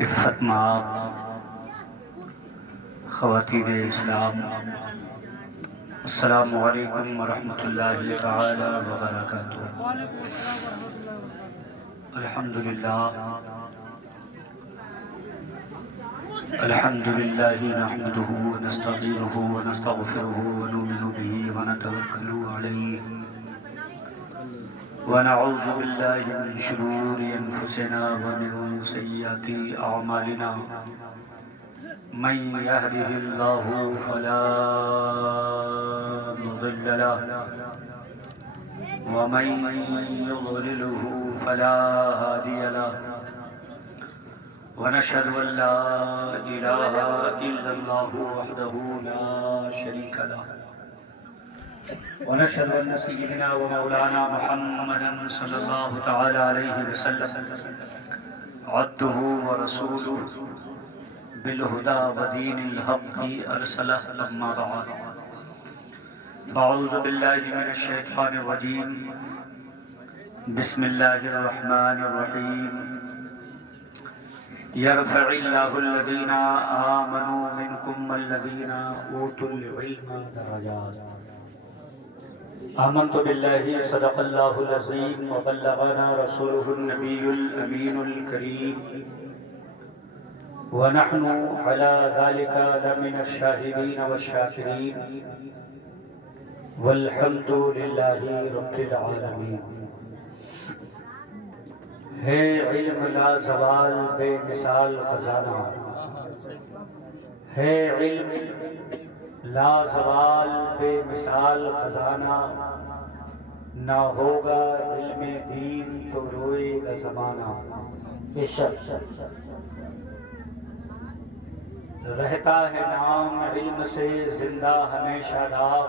عفت مآب خواتین اسلام، السلام علیکم ورحمۃ اللہ تعالی وبرکاتہ۔ الحمدللہ نحمده ونستعینه ونستغفره ونؤمن به ونتوکل علیہ ونعوذ باللہ من شرور انفسنا ومن سیئات اعمالنا، من يهده الله فلا مضل له ومن يضلله فلا هادي له، ونشهد أن لا إله إلا الله وحده لا شريك له، ونشهد أن سيدنا ومولانا محمدا صلى الله تعالى عليه وسلم عبده ورسوله بالهدى ودين الحق أرسله، أما بعد فأعوذ بالله من الشيطان الرجيم، بسم الله الرحمن الرحيم، يرفع الله الذين آمنوا منكم والذين أوتوا العلم درجات۔ آمنت بالله صدق الله العظيم وبلغنا رسوله النبي الأمين الكريم، ونحن على ذلك لمن الشاهدين والشاكرين، والحمد لله رب العالمين۔ ہے علم لا زوال بے مثال خزانہ، ہے علم لا زوال بے مثال خزانہ، نہ ہوگا علم دین تو روئے گا زمانہ۔ رہتا ہے نام علم سے زندہ ہمیشہ داغ،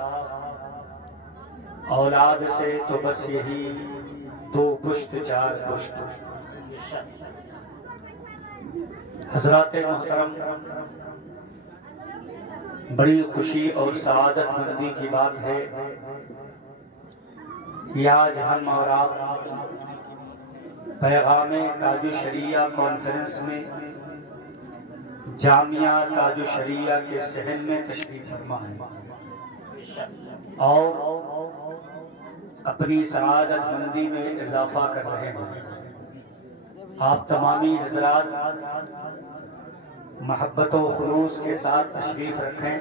اولاد سے تو بس یہی دو پشت چار پشت۔ حضرات محترم، بڑی خوشی اور سعادت مندی کی بات ہے کہ آج ہم اور آپ پیغام تاج الشریعہ کانفرنس میں جامعہ تاج الشریعہ کے صحن میں تشریف فرما ہے اور اپنی سعادت مندی میں اضافہ کر رہے ہیں۔ آپ تمامی حضرات محبت و خلوص کے ساتھ تشریف رکھیں۔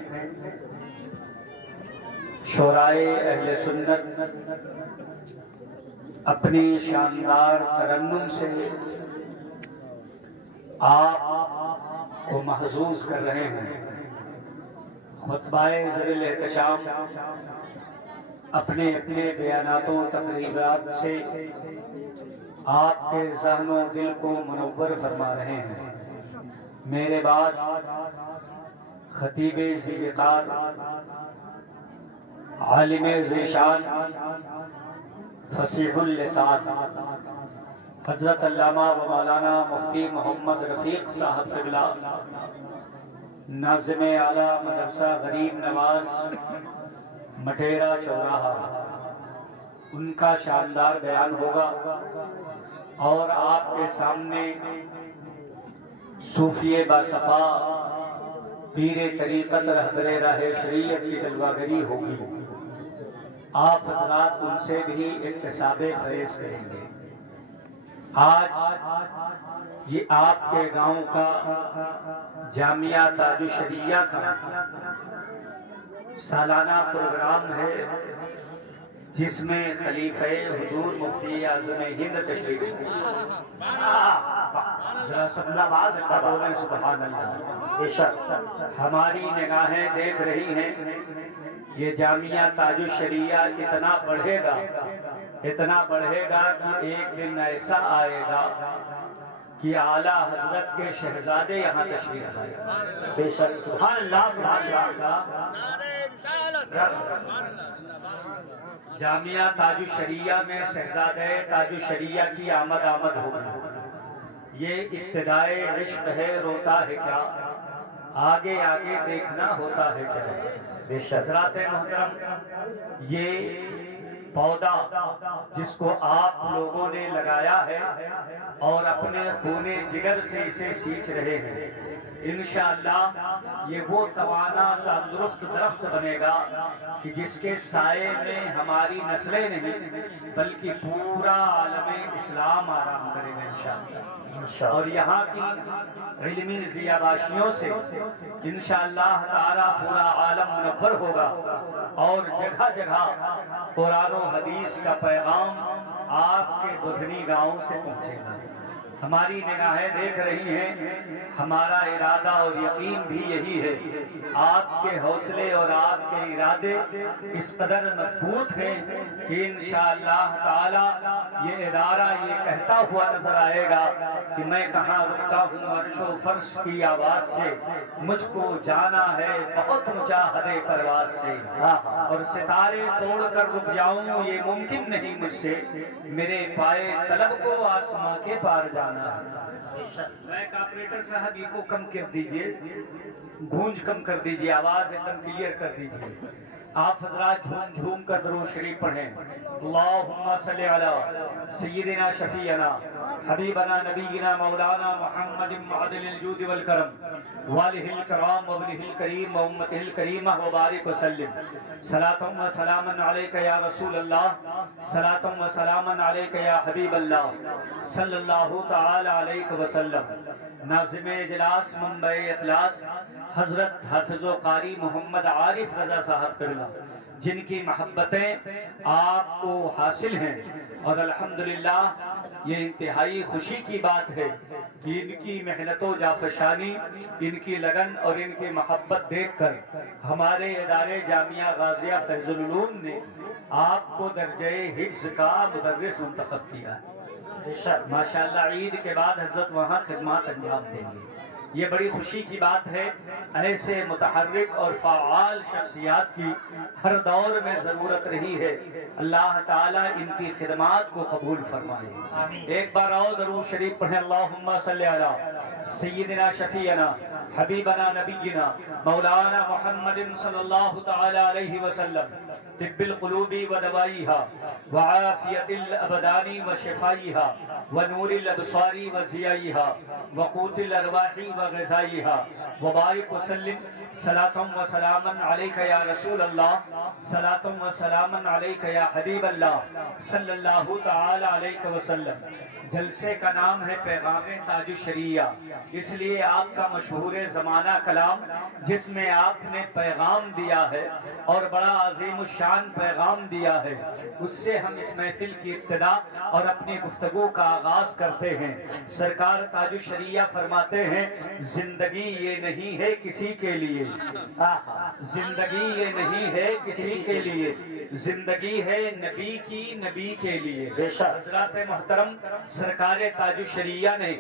شورائے اہل سنت اپنی شاندار ترنم سے آپ کو محظوظ کر رہے ہیں۔ خطبہ ذوی الاحتشام اپنے اپنے بیانات و تقریرات سے آپ کے ذہن و دل کو منور فرما رہے ہیں۔ میرے بعد خطیب ذی وقار، عالم ذی شان، فصیح اللسان حضرت علامہ و مولانا مفتی محمد رفیق صاحب قبلہ، ناظم اعلیٰ مدرسہ غریب نواز مٹیرا چوراہا، ان کا شاندار بیان ہوگا اور آپ کے سامنے صوفی باصفا پیر طریقت رہبر راہ شریعت کی جلوہ گری ہوگی۔ آپ حضرات ان سے بھی اکتساب فیض کریں گے۔ آج یہ آپ کے گاؤں کا جامعہ تاج الشریعہ کا سالانہ پروگرام ہے، جس میں خلیفہ حضور مفتی اعظم ہند تشریف سبحان اللہ۔ ہماری نگاہیں دیکھ رہی ہیں یہ جامعہ تاج الشریعہ اتنا بڑھے گا کہ ایک دن ایسا آئے گا کہ اعلیٰ حضرت کے شہزادے یہاں تشریف لائیں گے۔ بے شک سبحان اللہ، سبحان اللہ۔ جامعہ تاج الشریعہ میں شہزادے تاج الشریعہ کی آمد ہوگی۔ یہ ابتدائے عشق ہے، روتا ہے کیا، آگے دیکھنا ہوتا ہے کیا۔ حضرات محترم، یہ پودا جس کو آپ لوگوں نے لگایا ہے اور اپنے خون جگر سے اسے سینچ رہے ہیں، انشاءاللہ یہ وہ توانا تندرست درخت بنے گا کہ جس کے سائے میں ہماری نسلیں نہیں بلکہ پورا عالم اسلام آرام کرے گا انشاءاللہ۔ اور یہاں کی علمی ضیاباشیوں سے انشاءاللہ تعالی پورا عالم منور ہوگا اور جگہ جگہ قرآن و حدیث کا پیغام آپ کے بدھنی گاؤں سے پہنچے گا۔ ہماری نگاہیں دیکھ رہی ہیں، ہمارا ارادہ اور یقین بھی یہی ہے، آپ کے حوصلے اور آپ کے ارادے اس قدر مضبوط ہیں کہ انشاءاللہ تعالی یہ ادارہ یہ کہتا ہوا نظر آئے گا کہ میں کہاں رکتا ہوں عرش و فرش کی آواز سے، مجھ کو جانا ہے بہت مجاہدے پرواز سے، اور ستارے توڑ کر رک جاؤں یہ ممکن نہیں مجھ سے، میرے پائے طلب کو آسماں کے پار جانا۔ مائک آپریٹر صاحب یہ کو کم کر دیجئے، گونج کم کر دیجئے، آواز ایک دم کلیئر کر دیجئے۔ آپ حضرات جھوم جھوم کر درود شریف پڑھیں۔ اللہم صلی علی سیدنا شفیعنا حبیبنا نبینا مولانا محمد معدل الجود والکرم والہ الکرام وابنہ الکریم وامتہ الکریمہ وبارک وسلم۔ صلاۃ و سلاما علیک یا رسول اللہ، صلاۃ و سلاما علیک یا حبیب اللہ، صلی اللہ تعالی علیہ وسلم۔ ناظم اجلاس منبع اخلاص حضرت حافظ و قاری محمد عارف رضا صاحب کرنا، جن کی محبتیں آپ کو حاصل ہیں، اور الحمدللہ یہ انتہائی خوشی کی بات ہے کہ ان کی محنت و جافشانی، ان کی لگن اور ان کی محبت دیکھ کر ہمارے ادارے جامعہ غازیہ فیض العلوم نے آپ کو درجہ حفظ کا مدرس منتخب کیا۔ ماشاءاللہ عید کے بعد حضرت وہاں خدمات انجام دیں گے، یہ بڑی خوشی کی بات ہے۔ ایسے متحرک اور فعال شخصیات کی ہر دور میں ضرورت رہی ہے، اللہ تعالیٰ ان کی خدمات کو قبول فرمائے۔ ایک بار اور درود شریف پڑھیں۔ اللہم صلی علی سیدنا شفیعنا حبیبنا نبینا مولانا محمد صلی اللہ تعالی علیہ وسلم، طب القلوب ودوائیها وعافیت الابدان وشفائیها ونور الابصار وضیائیها وقوت الارواح وغذائیها وبارک وسلم۔ صلاۃ و سلاما علیک یا رسول اللہ، صلاۃ و سلاما علیک یا حبیب اللہ، صلی اللہ تعالی علیہ وسلم۔ جلسے کا نام ہے پیغام تاج الشریعہ، اس لیے آپ کا مشہور زمانہ کلام جس میں آپ نے پیغام دیا ہے اور بڑا عظیم الشان پیغام دیا ہے، اس سے ہم اس محفل کی ابتدا اور اپنی گفتگو کا آغاز کرتے ہیں۔ سرکار تاج الشریعہ فرماتے ہیں زندگی یہ نہیں ہے کسی کے لیے، زندگی یہ نہیں ہے کسی کے لیے، زندگی ہے نبی کی نبی کے لیے۔ حضرات محترم، سرکار تاج الشریعہ نے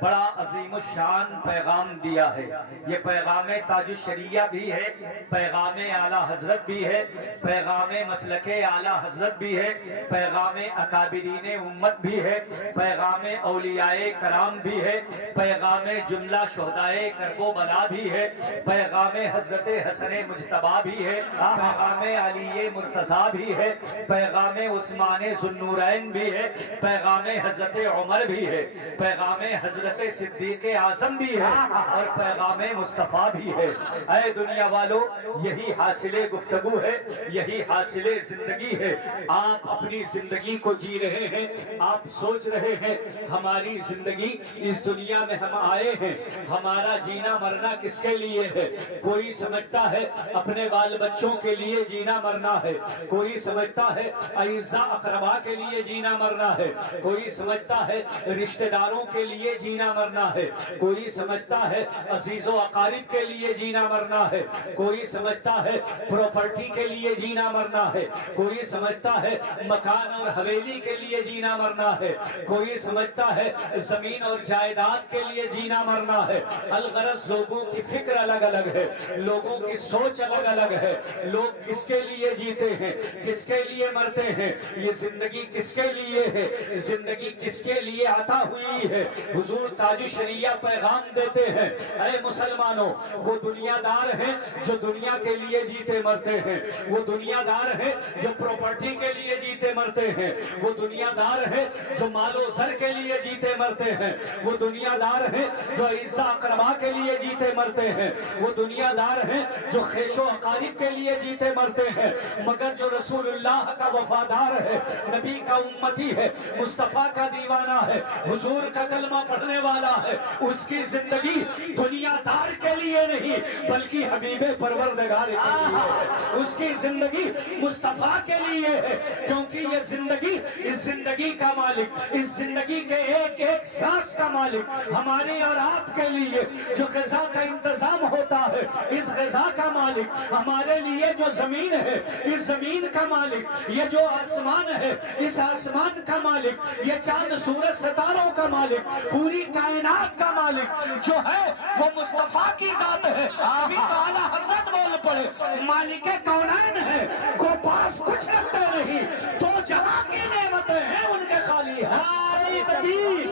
بڑا عظیم الشان پیغام دیا ہے۔ یہ پیغام تاج الشریعہ بھی ہے، پیغام اعلیٰ حضرت بھی ہے، پیغام مسلک اعلیٰ حضرت بھی ہے، پیغام اکابرین امت بھی ہے، پیغام اولیاء کرام بھی ہے، پیغام جملہ شہدائے کرب و بلا بھی ہے، پیغام حضرت حسن مجتبیٰ بھی ہے، پیغام علی مرتضیٰ بھی ہے، پیغام عثمان ذو النورین بھی ہے، پیغام حضرت عمر بھی ہے، پیغام حضرت صدیق اعظم بھی ہے، اور پیغام مصطفیٰ بھی ہے۔ اے دنیا والو، یہی حاصل گفتگو ہے، یہی حاصل زندگی ہے۔ آپ اپنی زندگی کو جی رہے ہیں، آپ سوچ رہے ہیں ہماری زندگی اس دنیا میں ہم آئے ہیں، ہمارا جینا مرنا کس کے لیے ہے؟ کوئی سمجھتا ہے اپنے بال بچوں کے لیے جینا مرنا ہے، کوئی سمجھتا ہے اعزاء اقربا کے لیے جینا مرنا ہے، کوئی سمجھتا ہے رشتہ داروں کے لیے جینا مرنا ہے، کوئی سمجھتا ہے عزیز و اقارب کے لیے جینا مرنا ہے، کوئی سمجھتا ہے پراپرٹی کے لیے جینا مرنا ہے، کوئی سمجھتا ہے مکان اور حویلی کے لیے جینا مرنا ہے، کوئی سمجھتا ہے زمین اور جائیداد کے لیے جینا مرنا ہے۔ الغرض لوگوں کی فکر الگ الگ ہے، لوگوں کی سوچ الگ الگ ہے، لوگ کس کے لیے جیتے ہیں، کس کے لیے مرتے ہیں، یہ زندگی کس کے لیے ہے، زندگی کس کے لیے عطا ہوئی ہے۔ حضور تاج الشریعہ پیغام دیتے ہیں، اے مسلمانوں، وہ دنیا دار ہیں جو دنیا کے لیے جیتے مرتے ہیں، وہ دنیا دار ہے جو پراپرٹی کے لیے جیتے مرتے ہیں، وہ دنیا دار ہے جو مال و زر کے لیے جیتے مرتے ہیں، وہ دنیا دار ہے جو عزت اقربا کے لیے جیتے مرتے ہیں، وہ دنیا دار ہے جو خیش و اقارب کے لیے جیتے مرتے ہیں، مگر جو رسول اللہ کا وفادار ہے، نبی کا امتی ہے، مصطفیٰ کا دیوانہ ہے، حضور کا کلمہ پڑھنے والا ہے، اس کی زندگی دنیا دار کے لیے نہیں بلکہ حبیب پروردگار کے لیے ہے، اس کی زندگی مصطفیٰ کے لیے ہے، کیونکہ یہ زندگی، اس زندگی کا مالک، اس زندگی کے ایک ایک سانس کا مالک ہمارے اور آپ کے لیے جو غذا کا انتظام ہوتا ہے، اس غذا کا مالک ہمارے لیے جو زمین ہے، اس زمین کا مالک، یہ جو آسمان ہے، اس آسمان کا مالک، یہ چاند سورج ستاروں کا مالک، پوری کائنات کا مالک جو ہے وہ مصطفیٰ کی ذات ہے۔ ابھی تو اعلیٰ حضرت بول پڑے مالک کونین ہے، کو پاس کچھ رکھتے نہیں، تو جہاں کی نعمتیں ہیں ان کے خالی ہے۔ نعرہ تکبیر،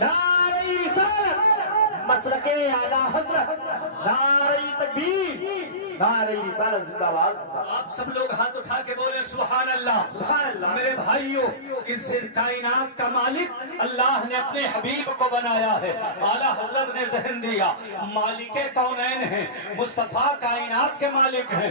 نعرہ رسالت، مسلک اعلیٰ حضرت، نعرہ تکبیر، نعرہ رسالت زندہ باد۔ آپ سب لوگ ہاتھ اٹھا کے بولے سبحان اللہ، سبحان اللہ۔ میرے بھائیوں، اس کائنات کا مالک اللہ نے اپنے حبیب کو بنایا ہے۔ اعلیٰ حضرت نے ذہن دیا مالک کونین ہیں، مصطفیٰ کائنات کے مالک ہیں،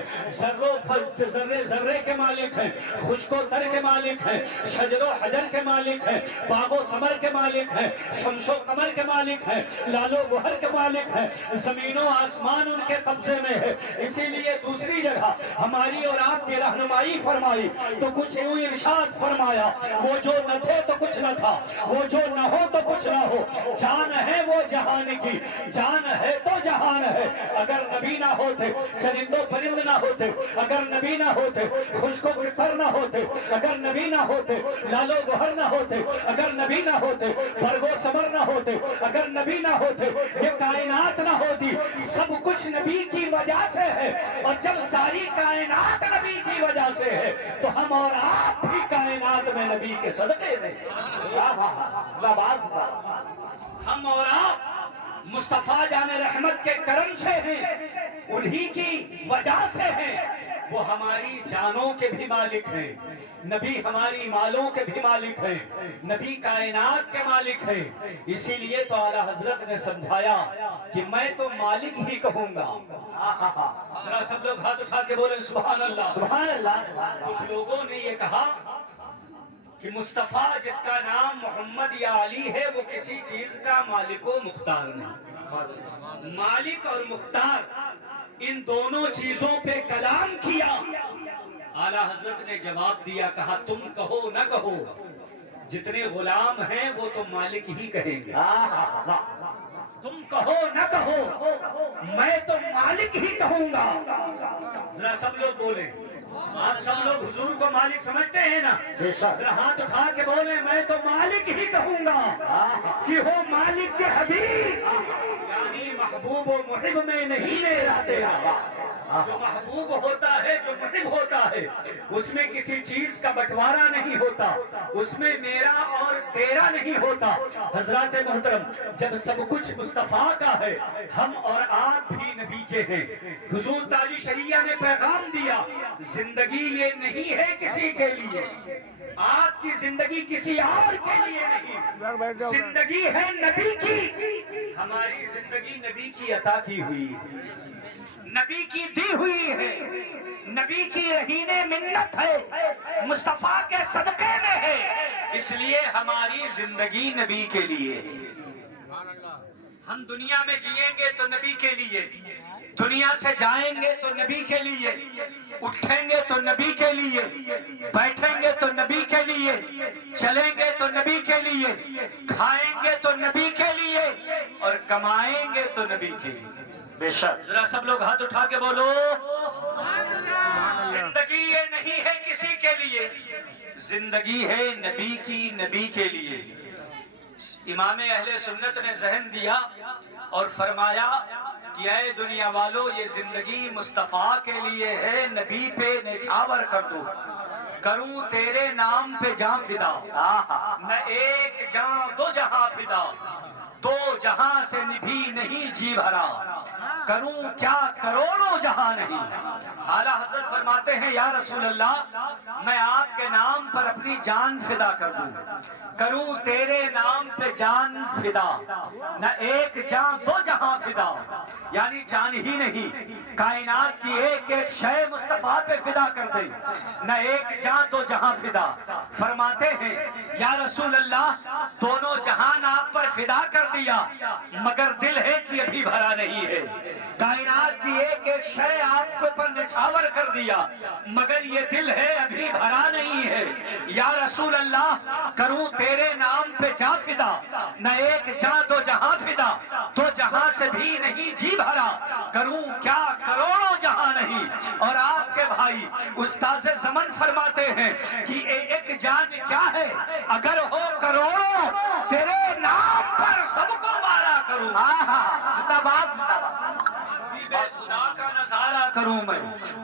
ذرے ذرے کے مالک ہیں، خشک و تر کے مالک ہیں، شجر و حجر کے مالک ہیں، باغ و ثمر کے مالک ہیں، شمس و قمر کے مالک ہیں، لال و گوہر کے مالک ہیں، زمین و آسمان ان کے قبضے میں ہے۔ اسی لیے دوسری جگہ ہماری اور آپ کی رہنمائی فرمائی تو کچھ یوں ارشاد فرمایا، وہ جو نہ تھے تو کچھ نہ تھا، وہ جو نہ ہو تو کچھ نہ ہو، جان ہے وہ جہان کی، جان ہے تو جہان ہے۔ اگر نبی نہ ہوتے چرند و پرند نہ ہوتے، اگر نبی نہ ہوتے خشک و تر نہ ہوتے، اگر نبی نہ ہوتے لال و گوہر نہ ہوتے، اگر نبی نہ ہوتے برگ و ثمر نہ ہوتے، اگر نبی نہ ہوتے یہ کائنات نہ ہوتی، سب کچھ نبی کی وجہ سے ہے، اور جب ساری کائنات نبی کی وجہ سے ہے تو ہم اور آپ بھی کائنات میں نبی کے صدقے میں، ہم اور آپ مصطفیٰ جان رحمت کے کرم سے ہیں، انہی کی وجہ سے ہیں، وہ ہماری جانوں کے بھی مالک ہیں، نبی ہماری مالوں کے بھی مالک ہیں، نبی کائنات کے مالک ہیں۔ اسی لیے تو اعلیٰ حضرت نے سمجھایا کہ میں تو مالک ہی کہوں گا۔ ذرا سب لوگ ہاتھ اٹھا کے بولیں سبحان اللہ، سبحان اللہ۔ کچھ لوگوں نے یہ کہا کہ مصطفیٰ جس کا نام محمد یا علی ہے وہ کسی چیز کا مالک و مختار نہیں۔ مالک اور مختار ان دونوں چیزوں پہ کلام کیا۔ اعلیٰ حضرت نے جواب دیا، کہا تم کہو نہ کہو، جتنے غلام ہیں وہ تو مالک ہی کہیں گے، تم کہو نہ کہو میں تو مالک ہی کہوں گا۔ ذرا سب لوگ بولیں، آپ سب لوگ حضور کو مالک سمجھتے ہیں نا؟ ذرا ہاتھ اٹھا کے بولیں میں تو مالک ہی کہوں گا کہ ہو مالک کے حبیب، یعنی محبوب و محب میں نہیں لے جاتے۔ جو محبوب ہوتا ہے، جو محب ہوتا ہے، اس میں کسی چیز کا بٹوارا نہیں ہوتا، اس میں میرا اور تیرا نہیں ہوتا۔ حضرات محترم، جب سب کچھ مصطفیٰ کا ہے، ہم اور آپ بھی نبی کے ہیں۔ حضور تاج شریعہ نے پیغام دیا، زندگی یہ نہیں ہے کسی کے لیے، آپ کی زندگی کسی اور کے لیے نہیں، زندگی ہے نبی کی، ہماری زندگی نبی کی عطا کی ہوئی ہے، نبی کی دی ہوئی ہے، نبی کی رہین منت ہے، مصطفیٰ کے صدقے میں ہے، اس لیے ہماری زندگی نبی کے لیے۔ ہم دنیا میں جئیں گے تو نبی کے لیے، دنیا سے جائیں گے تو نبی کے لیے، اٹھیں گے تو نبی کے لیے، بیٹھیں گے تو نبی کے لیے، چلیں گے تو نبی کے لیے، کھائیں گے تو نبی کے لیے، اور کمائیں گے تو نبی کے لیے۔ بے شک، ذرا سب لوگ ہاتھ اٹھا کے بولو زندگی یہ نہیں ہے کسی کے لیے، زندگی ہے نبی کی، نبی کے لیے۔ امام اہل سنت نے ذہن دیا اور فرمایا کہ اے دنیا والو، یہ زندگی مصطفیٰ کے لیے ہے، نبی پہ نچھاور کر دو، کروں تیرے نام پہ جاں فدا، نہ ایک جاں دو جہاں فدا، دو جہاں سے نبھی نہیں جی بھرا، کروں کیا کروڑوں جہاں نہیں۔ اعلیٰ حضرت فرماتے ہیں یا رسول اللہ میں آپ کے نام پر اپنی جان فدا کر دوں، کروں تیرے نام پہ جان فدا، نہ ایک جان دو جہاں فدا، یعنی جان ہی نہیں کائنات کی ایک ایک شے مصطفیٰ پہ فدا کر دے، نہ ایک جان دو جہاں فدا۔ فرماتے ہیں یا رسول اللہ دونوں جہان آپ پر فدا کر دیا مگر دل ہے کہ ابھی بھرا نہیں ہے، کائنات کی ایک ایک شے آپ کو پر نچھاور کر دیا مگر یہ دل ہے ابھی بھرا نہیں ہے۔ یا رسول اللہ کروں تیرے نام پہ جاں فدا، نہ ایک جاں دو جہاں فدا، دو جہاں سے بھی نہیں جی بھرا، کروں کیا کروڑوں جہاں نہیں۔ اور آپ کے بھائی استاذ زمن فرماتے ہیں کہ ایک جان کیا ہے اگر ہو کروڑوں، تیرے نام پر سب کو مارا کروں، بے خدا کا نظارہ کروں میں،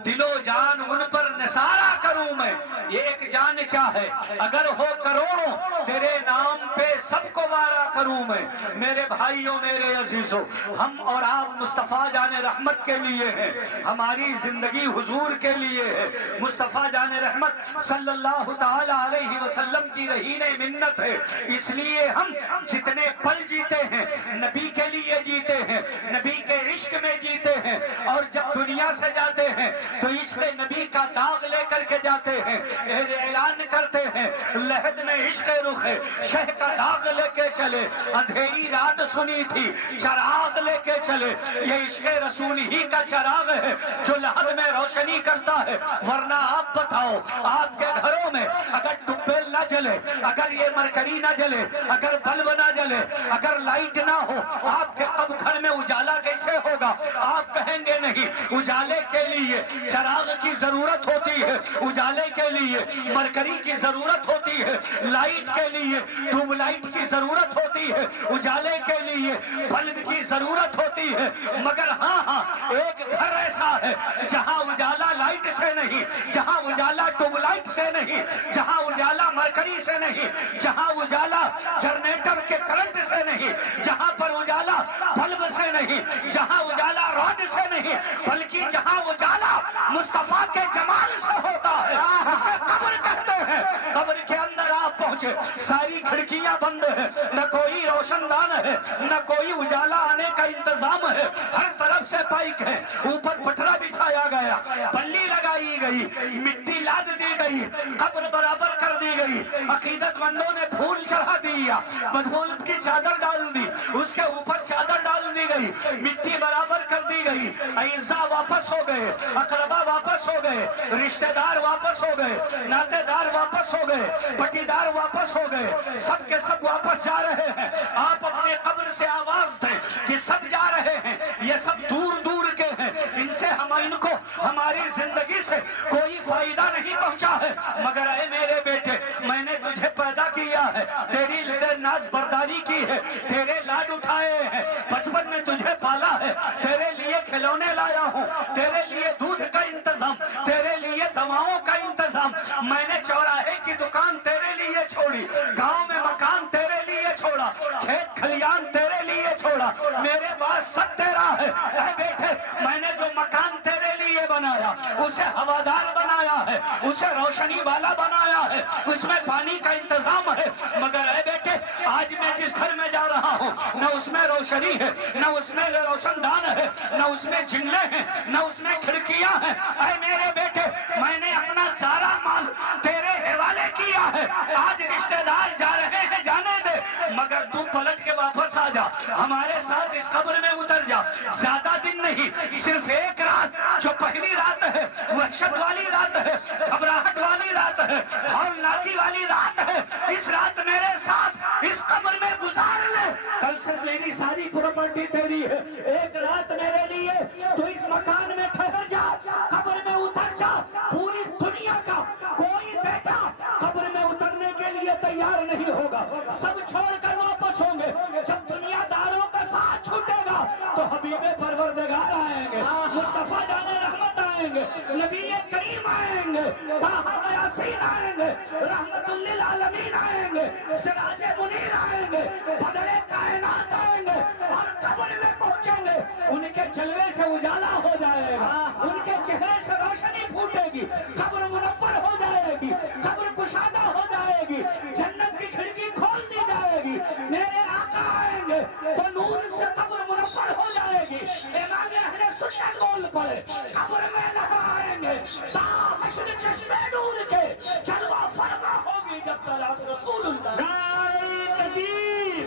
دل و جان ان پر نثارہ کروں میں۔ یہ ایک جان کیا ہے اگر ہو کروڑوں، تیرے نام پہ سب کو مارا کروں میں۔ میرے بھائیوں میرے عزیزوں، ہم اور آپ مصطفیٰ جان رحمت کے لیے ہیں، ہماری زندگی حضور کے لیے ہے، مصطفیٰ جان رحمت صلی اللہ تعالی علیہ وسلم کی رہین منت ہے، اس لیے ہم جتنے پل جیتے ہیں نبی کے لیے جیتے ہیں، نبی کے عشق میں جیتے ہیں، اور جب دنیا سے جاتے ہیں تو عشق نبی کا داغ لے کر کے جاتے ہیں، اعلان کرتے ہیں لحد میں عشق رخ شہ کا داغ لے کے چلے، اندھیری رات سنی تھی چراغ لے کے چلے، یہ عشق رسول ہی کا چراغ ہے جو لحد میں روشنی کرتا ہے۔ ورنہ آپ بتاؤ آپ کے گھروں میں اگر ٹوبیل نہ جلے، اگر یہ مرکری نہ جلے، اگر بلب نہ جلے، اگر لائٹ نہ ہو، آپ کے اب گھر میں اجالا کیسے ہوگا؟ آپ کہیں گے نہیں، اجالے کے لیے چراغ کی ضرورت ہوتی ہے، اجالے کے لیے مرکری کی ضرورت ہوتی ہے، لائٹ کے لیے ٹیوب لائٹ کی ضرورت ہوتی ہے، اجالے کے لیے بلب کی ضرورت ہوتی ہے، مگر ہاں ایک گھر ایسا ہے جہاں اجالا لائٹ سے نہیں، جہاں اجالا ٹیوب لائٹ سے نہیں، جہاں اجالا مرکری سے نہیں، جہاں اجالا جنریٹر کے کرنٹ سے نہیں، جہاں پر اجالا بلب سے نہیں، جہاں اجالا راڈ سے نہیں، بلکہ جہاں اجالا مصطفیٰ کے جمال سے ہوتا ہے، اسے قبر کہتے ہیں۔ قبر کے اندر آپ پہنچے، ساری کھڑکیاں بند ہیں، نہ کوئی روشن دان ہے، نہ کوئی اجالا آنے کا انتظام ہے، ہر طرف سے پائک ہے، اوپر پٹرا بچھایا گیا، بلی لگائی گئی، مٹی لاد دی گئی، قبر برابر کر دی گئی، عقیدت مندوں نے پھول چڑھا دیا، پھول کی چادر ڈال دی، اس کے اوپر چادر ڈال دی گئی، مٹی برابر کر دی گئی، اعزاء واپس ہو گئے، اقربا واپس ہو گئے، رشتہ دار واپس ہو گئے، ناتے دار واپس ہو گئے، پٹی دار واپس ہو گئے، سب کے سب واپس جا رہے ہیں۔ آپ اپنے قبر سے آواز دیں کہ سب جا رہے ہیں، یہ سب دور دور کے ہیں، ان سے ان کو ہماری زندگی سے کوئی فائدہ نہیں پہنچا ہے، مگر اے میرے بیٹے میں نے تجھے پیدا کیا ہے، تیری ناز برداری کی ہے، تیرے لاڈ اٹھائے ہیں، بچپن میں تجھے پالا ہے، تیرے لیے کھلونے لایا ہوں، تیرے لیے دودھ کا انتظام، تیرے لیے دواؤں کا انتظام، میں نے چوراہے کی دکان تیرے لیے چھوڑی، گاؤں میں مکان تیرے لیے چھوڑا، کھیت کھلیان تیرے لیے چھوڑا، میرے پاس سب تیرا ہے۔ اے بیٹے میں نے جو مکان تیرے لیے بنایا اسے ہوادار بنایا ہے، اسے روشنی والا بنایا ہے، اس میں پانی کا انتظام ہے، مگر اے بیٹے آج میں جس گھر میں جا رہا ہوں نہ اس میں روشنی ہے، نہ اس میں روشن دان ہے، نہ اس میں جنگلے ہیں، نہ اس میں کھڑکیاں ہیں۔ اے میرے بیٹے میں نے اپنا سارا مال تیرے حوالے کیا ہے، آج رشتہ دار جا رہے ہیں جانے دے، مگر تو پلٹ کے واپس آ جا، ہمارے ساتھ اس قبر میں اتر جا۔ زیادہ دن نہیں، صرف ایک رات جو پہلی رات ہے، وحشت والی رات ہے، گھبراہٹ والی رات ہے، ہولناکی والی رات ہے، اس رات میرے ساتھ اس قبر میں گزار لے۔ کل سے میری ساری پراپرٹی تیری ہے، ایک رات میرے لیے تو اس مکان میں ٹھہر جا، قبر میں اتر جا۔ پوری دنیا کا کوئی بیٹا قبر میں اترنے کے لیے تیار نہیں ہوگا، سب چھوڑ کر واپس ہوں گے۔ جب دنیا داروں کا ساتھ چھوٹے گا تو حبیب پروردگار آئیں گے، مصطفیٰ جان رحمت آئیں گے، نبی کریم آئیں گے، طٰہٰ یاسین آئیں گے، رحمت للعالمین آئیں گے، سراج منیر آئیں گے، بدر کائنات آئیں گے اور قبر میں پہنچیں گے۔ ان کے جلوے سے اجالا ہو جائے گا، ان کے چہرے سے روشنی پھوٹے گی، قبر منور ہو جائے گی، قبر کشادہ ہو جائے گی، جنت کی کھڑکی کھول دی جائے گی، میرے آقا آئیں گے تو نور سے قبر منور ہو جائے گی۔ امام اہل سنت بول پڑے، قبر میں نہ آئیں گے تا حشر چشمے نور کے جلوہ فرما ہوگی جب تک رسول اللہ۔ نعرہ تکبیر،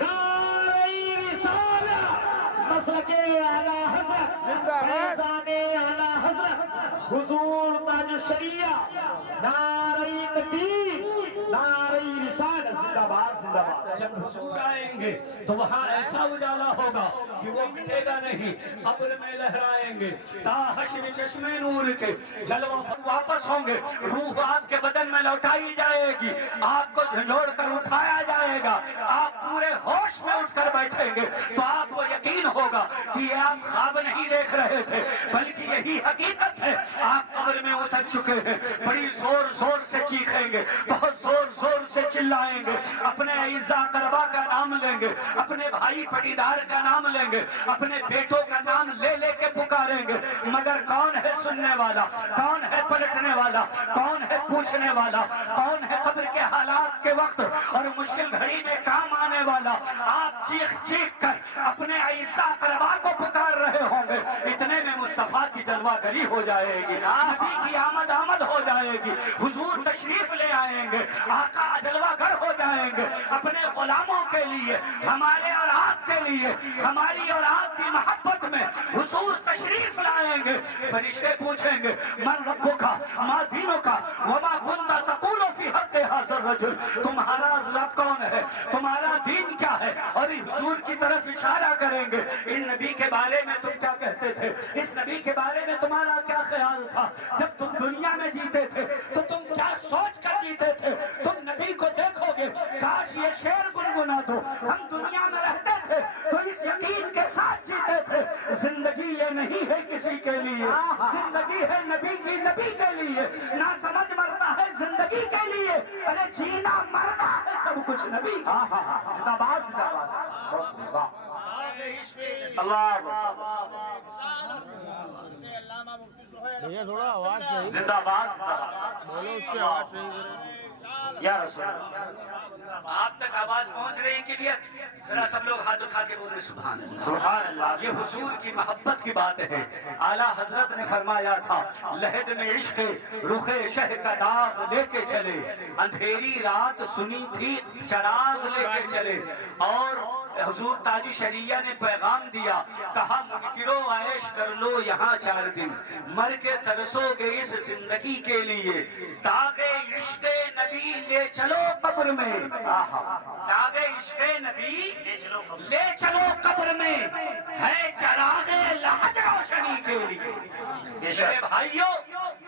نعرہ رسالت، مسلک اعلی حضرت، فیضان اعلی حضرت حضور تاج الشریعہ، نعرہ تکبیر، نعرہ رسالت، زندہ باد زندہ باد۔ جب حضور آئیں گے تو وہاں ایسا اجالا ہوگا کہ وہ مٹے گا نہیں، قبر میں لہرائیں گے تا حشر چشمے نور کے جلوہ واپس ہوں گے، روح آپ کے بدن میں لوٹائی جائے گی، آپ کو جھنجھوڑ کر اٹھایا جائے گا، آپ پورے ہوش میں اٹھ کر بیٹھیں گے تو آپ کو یقین ہوگا کہ یہ آپ خواب نہیں دیکھ رہے تھے بلکہ یہی حقیقت ہے۔ آپ قبر میں اتر چکے ہیں، بڑی زور زور سے چیخیں گے، بہت زور زور سے چلائیں گے، اپنے اعزاء اقربا کا نام لیں گے، اپنے بھائی پٹیدار کا نام لیں گے، اپنے بیٹوں کا نام لے لے کے پکاریں گے، مگر کون ہے سننے والا، کون ہے پلٹنے والا، کون ہے پوچھنے والا، کون ہے قبر کے حالات کے وقت اور مشکل گھڑی میں کام آنے والا؟ آپ چیخ چیخ کر اپنے اعزاء اقربا کو پکار رہے ہوں گے، اتنے میں مصطفیٰ کی جلوہ گری ہو جائے گی، نبی کی آمد ہو جائے گی، حضور تشریف لے آئیں گے، آقا جلوہ گر ہو جائیں گے، اپنے غلاموں کے لیے، ہمارے اور آپ کے لیے، ہماری اور آپ کی محبت میں حضور تشریف لائیں گے۔ فرشتے پوچھیں گے من ربک ما دینک وما کنت تقول فی حق ھذا الرجل، تمہارا رب کون ہے، تمہارا دین کیا ہے؟ اور حضور کی طرف اشارہ کریں گے، ان نبی کے بارے میں تم کیا کہتے تھے، اس نبی کے بارے میں تمہارا کیا خیال تھا، جب تم دنیا میں جیتے تھے تو تم کیا سوچ کر جیتے تھے؟ تم نبی کو دیکھو گے، کاش یہ شعر گنگنا دو، ہم دنیا میں رہتے تھے تو اس یقین کے ساتھ جیتے تھے، زندگی یہ نہیں ہے کسی کے لیے، زندگی ہے نبی کی، نبی کے لیے، نہ سمجھ مرتا ہے زندگی کے لیے، ارے جینا مرنا ہے سب کچھ نبی کا۔ اللہ یہ تھوڑا آواز صحیح زندہ باد بولو، اس سے آواز صحیح کرے۔ یا رسول اللہ، آپ تک آواز پہنچ رہی کہ نہیں؟ ذرا سب لوگ ہاتھ اٹھا کے بولے سبحان اللہ، سبحان اللہ۔ یہ حضور کی محبت کی بات ہے۔ اعلیٰ حضرت نے فرمایا تھا لحد میں عشق رخ شہ کا داغ لے کے چلے، اندھیری رات سنی تھی چراغ لے کے چلے، اور حضور تاج شریعہ نے پیغام دیا، کہا منکرو عیش کر لو یہاں 4 دن، مر کے ترسو گے اس زندگی کے لیے، داغ عشق نبی لے چلو قبر میں، داغ عشق نبی لے چلو قبر میں، ہے چراغ لحد روشنی کے لیے۔ میرے بھائیوں،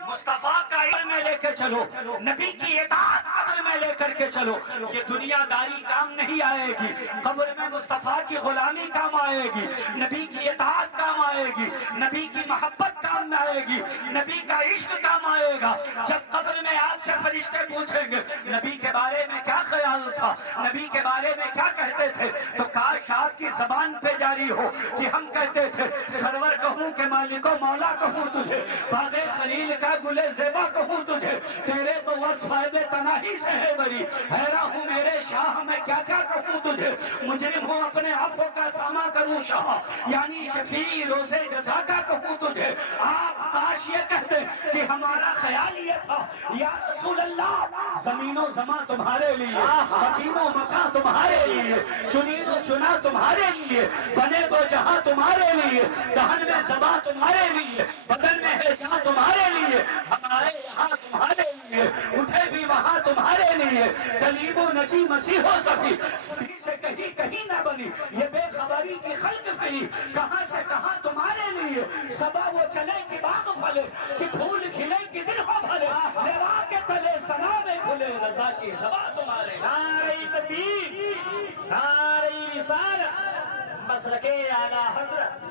مصطفیٰ کا علم میں لے کے چلو، نبی کی اطاعت قبر میں لے کر کے چلو، یہ دنیا داری کام نہیں آئے گی، قبر میں مصطفیٰ کی غلامی کام آئے گی، نبی کی اطاعت کام آئے گی، نبی کی محبت کام آئے گی، نبی کا عشق کام آئے گا۔ جب قبر میں آپ سے فرشتے پوچھیں گے نبی کے بارے میں کیا خیال تھا، نبی کے بارے میں کیا کہتے تھے، تو کاش آپ کی زبان پہ جاری ہو کہ ہم کہتے تھے سرور کہوں کہ مالک و مولا کہوں تجھے، باغ خلیل کا گل زیبا کہوں تجھے، تیرے تو وصف تناہی سے ہے بری، حیران ہوں میرے شاہ میں کیا کیا کہوں تجھے، مجرم ہوں اپنے عفو کا ساما کروں شاہ، یعنی شفیع روزے جزا کا کہوں تجھے۔ آپ کاش یہ کہتے کہ ہمارا خیال یہ تھا یا رسول اللہ زمین و زمان تمہارے لیے، مکین و مکان تمہارے لیے، چنین و چنا تمہارے لیے، بنے تو جہاں تمہارے لیے، دہن میں زباں تمہارے لیے، بدن میں ہے جہاں تمہارے لیے، ہمارے یہاں تمہارے لیے، اٹھے بھی وہاں تمہارے لیے، کلیم و نجی مسیح و صفی سبھی سے کہیں نہ بنی، یہ بے خبری کی خلق پھری، کہاں سے کہاں تمہارے لیے، صبا وہ چلے کہ باغ پھلے، کہ پھول کھلے کہ دل ہو بھلے، لیوا کے تلے سنا میں کھلے، رضا کی زبان تمہارے۔ نعرہ تکبیر، نعرہ رسالت، مسلک اعلیٰ حضرت،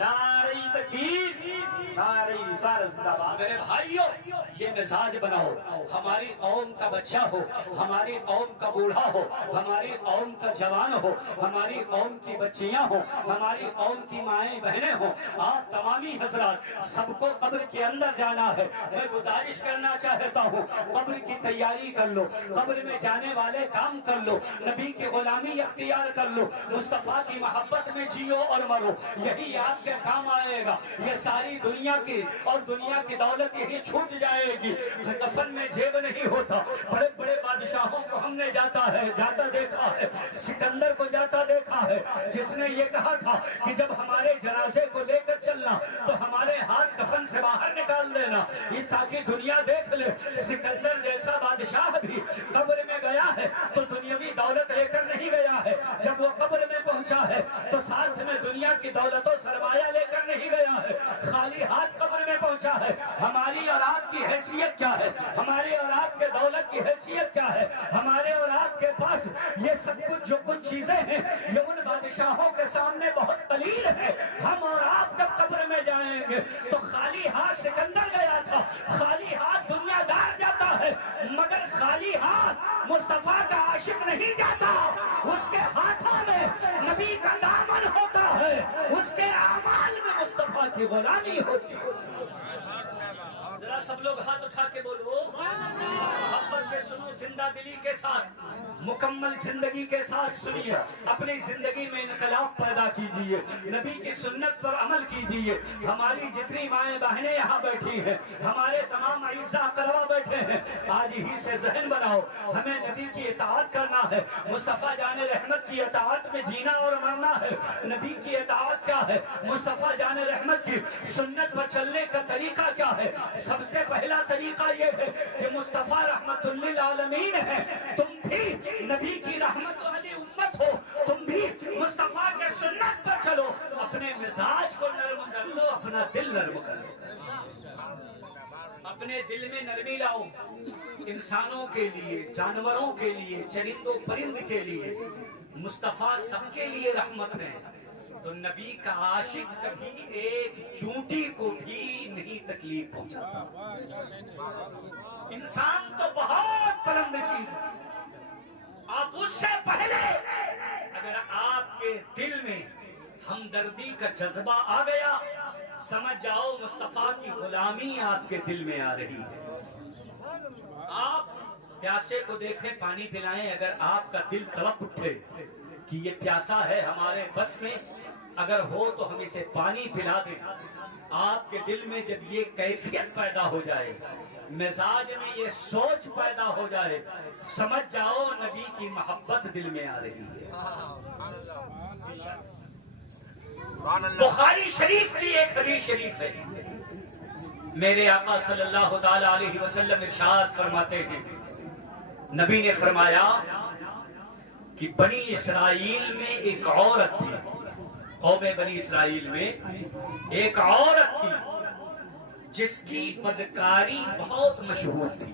نعرہ تکبیر، نعرہ رسالت زندہ باد۔ میرے بھائیوں یہ مزاج بناؤ، ہماری قوم کا بچہ ہو، ہماری قوم کا بوڑھا ہو، ہماری قوم کا جوان ہو، ہماری قوم کی بچیاں ہوں، ہماری قوم کی مائیں بہنیں ہوں، آپ تمامی حضرات سب کو قبر کے اندر جانا ہے۔ میں گزارش کرنا چاہتا ہوں قبر کی تیاری کر لو، قبر میں جانے والے کام کر لو، نبی کی غلامی اختیار کر لو، مصطفیٰ کی محبت میں جیو اور مرو، یہی آپ کے کام آئے گا۔ یہ ساری دنیا کی اور دنیا کی دولت یہی چھوٹ جائے گی۔ کفن میں جیب نہیں ہوتا، بڑے بڑے بادشاہوں کو ہم نے جاتا دیکھا ہے، سکندر کو جاتا دیکھا ہے، جس نے یہ کہا تھا کہ جب ہمارے جنازے کو لے کر چلنا تو ہمارے ہاتھ کفن سے باہر نکال دینا، اس تاکہ دنیا دیکھ لے سکندر جیسا بادشاہ بھی قبر میں گیا ہے تو دنیاوی دولت لے کر نہیں گیا ہے، جب وہ قبر میں پہنچا ہے تو ساتھ میں دنیا کی دولت و سرمایہ لے کر نہیں گیا ہے، خالی ہاتھ قبر میں پہنچا ہے۔ ہماری اور آپ کی حیثیت کیا ہے؟ ہماری اور آپ کے دولت کی حیثیت کیا ہے؟ ہمارے اور آپ کے پاس یہ سب کچھ جو کچھ چیزیں ہیں یہ ان بادشاہوں کے سامنے بہت قلیل ہے۔ ہم اور آپ جب قبر میں جائیں گے تو خالی ہاتھ سکندر گیا تھا، خالی ہاتھ دنیا دار جاتا ہے، مگر خالی ہاتھ مصطفیٰ کا عاشق نہیں جاتا، اس کے ہاتھوں میں نبی کا دامن ہوتا ہے، اس کے اعمال میں مصطفیٰ کی غلامی ہوتی ہے۔ ذرا سب لوگ ہاتھ اٹھا کے بولو، محبت سے سنو، زندہ دلی کے ساتھ، مکمل زندگی کے ساتھ سنیے، اپنی زندگی میں انقلاب پیدا کیجیے، نبی کی سنت پر عمل کیجیے۔ ہماری جتنی مائیں بہنیں یہاں بیٹھی ہیں، ہمارے تمام اعزاء اقربا بیٹھے ہیں، آج ہی سے ذہن بناؤ ہمیں نبی کی اطاعت کرنا ہے، مصطفیٰ جان رحمت کی اطاعت میں جینا اور مرنا ہے۔ نبی کی اطاعت کیا ہے؟ مصطفیٰ جان رحمت کی سنت پر چلنے کا طریقہ کیا ہے؟ سب سے پہلا طریقہ یہ ہے کہ مصطفیٰ رحمت للعالمین ہے، تم بھی نبی کی رحمت والی امت ہو، تم بھی مصطفیٰ کے سنت پر چلو، اپنے مزاج کو نرم کر لو، اپنا دل نرم کر لو، اپنے دل میں نرمی لاؤ، انسانوں کے لیے، جانوروں کے لیے، چرند و پرند کے لیے، مصطفیٰ سب کے لیے رحمت ہے۔ تو نبی کا عاشق کبھی ایک چونٹی کو بھی نہیں تکلیف پہنچاتا۔ انسان تو بہت بلند چیز ہے، آپ اس سے پہلے اگر آپ کے دل میں ہمدردی کا جذبہ آ گیا، سمجھ جاؤ مصطفیٰ کی غلامی آپ کے دل میں آ رہی ہے۔ آپ پیاسے کو دیکھیں، پانی پلائیں، اگر آپ کا دل تڑپ اٹھے کہ یہ پیاسا ہے، ہمارے بس میں اگر ہو تو ہم اسے پانی پلا دیں، آپ کے دل میں جب یہ کیفیت پیدا ہو جائے، مزاج میں یہ سوچ پیدا ہو جائے، سمجھ جاؤ نبی کی محبت دل میں آ رہی ہے۔ بخاری شریف کی ایک حدیث شریف ہے، میرے آقا صلی اللہ تعالی علیہ وسلم ارشاد فرماتے ہیں، نبی نے فرمایا کہ بنی اسرائیل میں ایک عورت تھی، قوم بنی اسرائیل میں ایک عورت تھی جس کی بدکاری بہت مشہور تھی،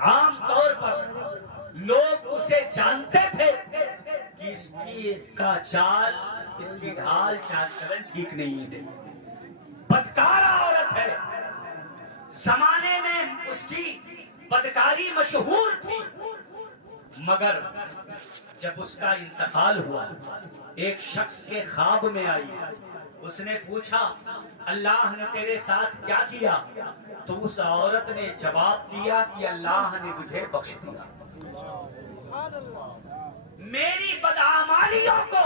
عام طور پر لوگ اسے جانتے تھے کہ اس کا چال، اس کی ڈھال چال چلن ٹھیک نہیں ہے، بدکارہ عورت ہے، زمانے میں اس کی بدکاری مشہور تھی، مگر جب اس کا انتقال ہوا ایک شخص کے خواب میں آئی، اس نے پوچھا اللہ نے تیرے ساتھ کیا کیا؟ تو اس عورت نے جواب دیا کہ اللہ نے مجھے بخش دیا، میری بدعمالیوں کو،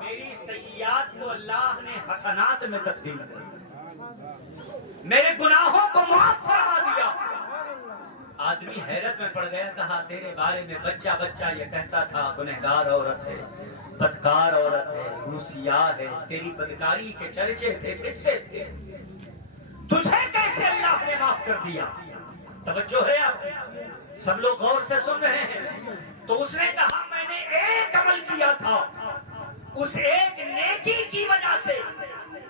میری سیئات کو اللہ نے حسنات میں تبدیل کر، میرے گناہوں کو معاف فرما دیا۔ آدمی حیرت میں پڑ گیا، کہا تیرے بارے میں بچہ بچہ یہ کہتا تھا گنہگار عورت ہے، بدکار عورت ہے، روسیاہ ہے، تیری بدکاری کے چرچے تھے، کس سے تھے، تجھے کیسے اللہ نے معاف کر دیا؟ توجہ ہے آپ سب لوگ غور سے سن رہے ہیں؟ تو اس نے کہا میں نے ایک عمل کیا تھا، اس ایک نیکی کی وجہ سے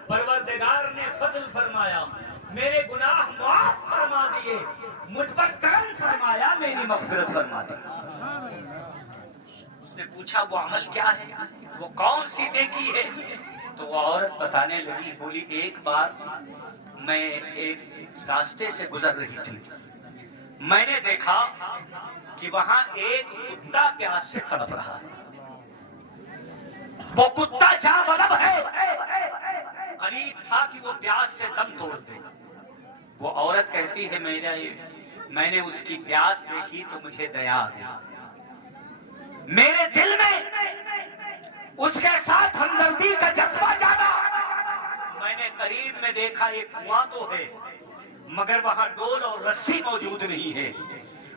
پروردگار نے فضل فرمایا، میرے گناہ معاف فرما دیے، مجھ پر کرم فرمایا، میری مغفرت فرما دی۔ اس نے پوچھا وہ عمل کیا ہے، وہ کون سی نیکی ہے؟ تو وہ عورت بتانے لگی، بولی ایک بار میں ایک راستے سے گزر رہی تھی، میں نے دیکھا کہ وہاں ایک کتا پیاس سے تڑپ رہا ہے، وہ کتا جاں بلب ہے، قریب تھا کہ وہ پیاس سے دم توڑ دے۔ وہ عورت کہتی ہے میں نے اس کی پیاس دیکھی تو مجھے دیا آ گئی، میرے دل میں اس کے ساتھ ہمدردی کا جذبہ جاگا۔ میں نے قریب میں دیکھا ایک کنواں تو ہے مگر وہاں ڈول اور رسی موجود نہیں ہے۔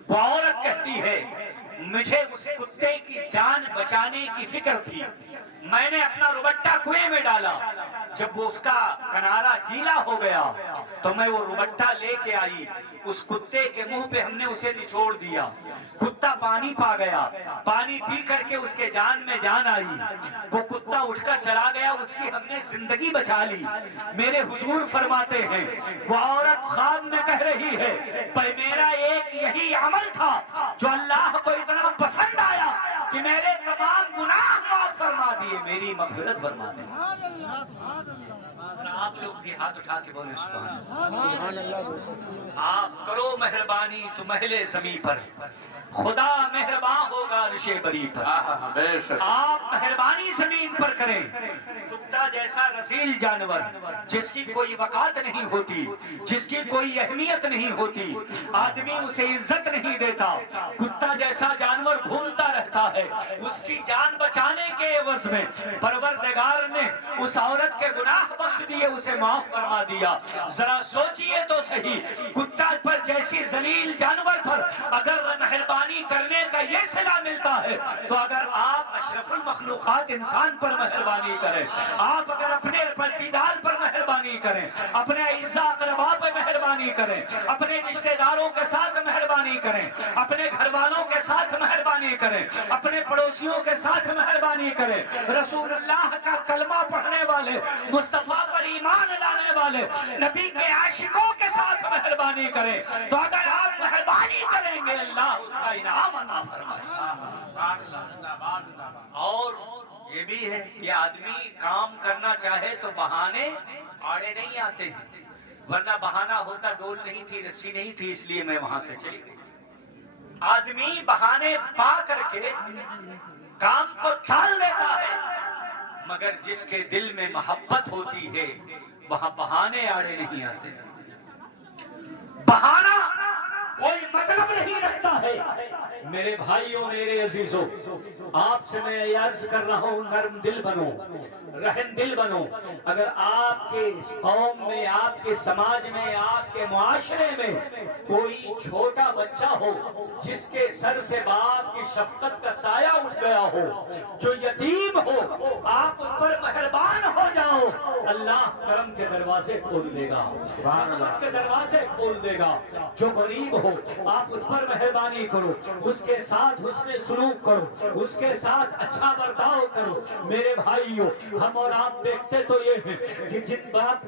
وہ عورت کہتی ہے مجھے اس کتے کی جان بچانے کی فکر تھی، میں نے اپنا روبٹا کنویں میں ڈالا، جب وہ اس کا کنارا گیلا ہو گیا تو میں وہ روبٹا لے کے آئی، اس کتے کے منہ پہ ہم نے اسے نچوڑ دیا، کتا پانی پا گیا، پانی پی کر کے اس کے جان میں جان آئی، وہ کتا اٹھ کر چلا گیا، اس کی ہم نے زندگی بچا لی۔ میرے حضور فرماتے ہیں وہ عورت خواب میں کہہ رہی ہے پر میرا ایک یہی عمل تھا جو اللہ کو اتنا پسند آیا کہ میرے تمام گناہ معاف فرما دیے، میری مغفرت فرما دی۔ آپ لوگ بھی ہاتھ اٹھا کے بولے سبحان اللہ۔ آپ کرو مہربانی تو محل زمین پر، خدا مہربان ہوگا عرش بری پر۔ آپ مہربانی زمین پر کریں۔ کتا جیسا رسیل جانور جس کی کوئی وقات نہیں ہوتی، جس کی کوئی اہمیت نہیں ہوتی، آدمی اسے عزت نہیں دیتا، کتا جیسا جانور گھومتا رہتا ہے، اس کی جان بچانے کے عوض میں پروردگار نے اس عورت کے گناہ بخش دیے، اسے معاف فرما دیا۔ ذرا سوچئے تو صحیح، کتا پر جیسی ذلیل جانور پر اگر مہربانی کرنے کا یہ صلہ ملتا ہے تو اگر آپ اشرف المخلوقات انسان پر مہربانی کریں، آپ اگر اپنے پردیدار پر مہربانی کریں، اپنے اعزاء اقرباء پر مہربانی کریں، اپنے رشتہ داروں کے ساتھ مہربانی کریں، اپنے گھر والوں کے ساتھ مہربانی کریں، اپنے پڑوسیوں کے ساتھ مہربانی کریں، رسول اللہ کا کلمہ پڑھنے والے، مصطفیٰ پر ایمان لانے والے نبی کے عاشقوں کے ساتھ مہربانی کریں، تو اگر آپ مہربانی کریں گے اللہ اس کا انعام عطا فرمائے۔ اور یہ بھی ہے کہ آدمی کام کرنا چاہے تو بہانے آڑے نہیں آتے ہیں، ورنہ بہانہ ہوتا ڈول نہیں تھی، رسی نہیں تھی، اس لیے میں وہاں سے چلی گئی۔ آدمی بہانے پا کر کے کام کو ٹال لیتا ہے، مگر جس کے دل میں محبت ہوتی ہے وہاں بہانے آڑے نہیں آتے۔ بہانہ کوئی مطلب نہیں رکھتا ہے۔ میرے بھائیوں، میرے عزیزوں، آپ سے میں یہ عرض کر رہا ہوں نرم دل بنو، رحم دل بنو۔ اگر آپ کے قوم میں، آپ کے سماج میں، آپ کے معاشرے میں کوئی چھوٹا بچہ ہو جس کے سر سے باپ کی شفقت کا سایہ اٹھ گیا ہو، جو یتیم ہو، آپ اس پر مہربان ہو جاؤ، اللہ کرم کے دروازے کھول دے گا، رحمت کے دروازے کھول دے گا۔ جو غریب ہو آپ اس پر مہربانی کرو، اس کے ساتھ حسن سلوک کرو، اس کے ساتھ اچھا برتاؤ کرو۔ میرے بھائیوں، ہم اور آپ دیکھتے تو یہ ہے کہ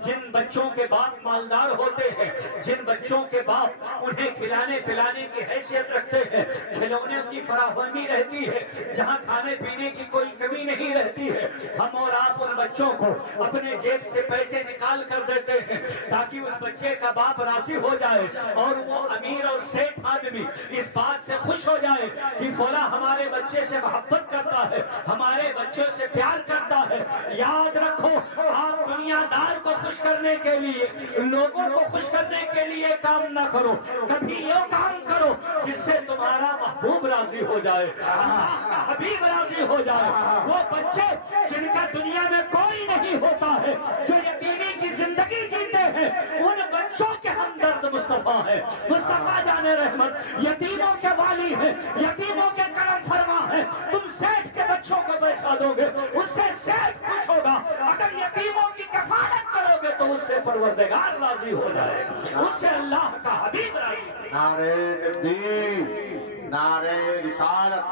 جن بچوں کے باپ مالدار ہوتے ہیں، جن بچوں کے باپ انہیں کھلانے پلانے کی حیثیت رکھتے ہیں، کھلونے کی فراہمی رہتی ہے، جہاں کھانے پینے کی کوئی کمی نہیں رہتی ہے، ہم اور آپ ان بچوں کو اپنے جیب سے پیسے نکال کر دیتے ہیں تاکہ اس بچے کا باپ راضی ہو جائے اور وہ امیر اور سیٹھ آدمی اس بات سے خوش ہو جائے کہ فلاں ہمارے بچے سے محبت کرتا ہے، ہمارے بچوں سے پیار کرتا ہے۔ یاد رکھو، آپ دنیا دار کو خوش کرنے کے لیے، لوگوں کو خوش کرنے کے لیے کام نہ کرو، کبھی یہ کام کرو جس سے تمہارا محبوب راضی ہو جائے، اللہ کا حبیب راضی ہو جائے۔ وہ بچے جن کا دنیا میں کوئی نہیں ہوتا ہے، جو یتیمی کی زندگی جیتے ہیں، ان بچوں کے ہمدرد مصطفیٰ ہے، مصطفیٰ جان رحمت یتیموں کے والی ہے، یتیموں کے کرم فرما ہے۔ تم سیٹھ کے بچوں کو پیسہ دو گے، اس سے سیٹھ خوش ہوگا، اگر یتیموں کی کفالت کرو گے تو اس سے پروردگار راضی ہو جائے گا، اس سے اللہ کا حبیب راضی ہے۔ نعرے تکبیر، نعرے رسالت،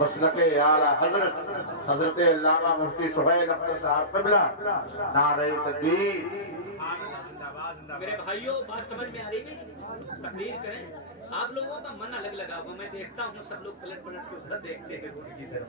مسلک اعلیٰ حضرت علامہ مفتی سہیل اختر صاحب قبلہ، نعرے تکبیر۔ میرے بھائیوں، بات سمجھ میں آ رہی ہے؟ تقریر کریں۔ آپ لوگوں کا من الگ لگا ہوا، میں دیکھتا ہوں سب لوگ پلٹ پلٹ کے ادھر دیکھتے ہیں ان کی طرف۔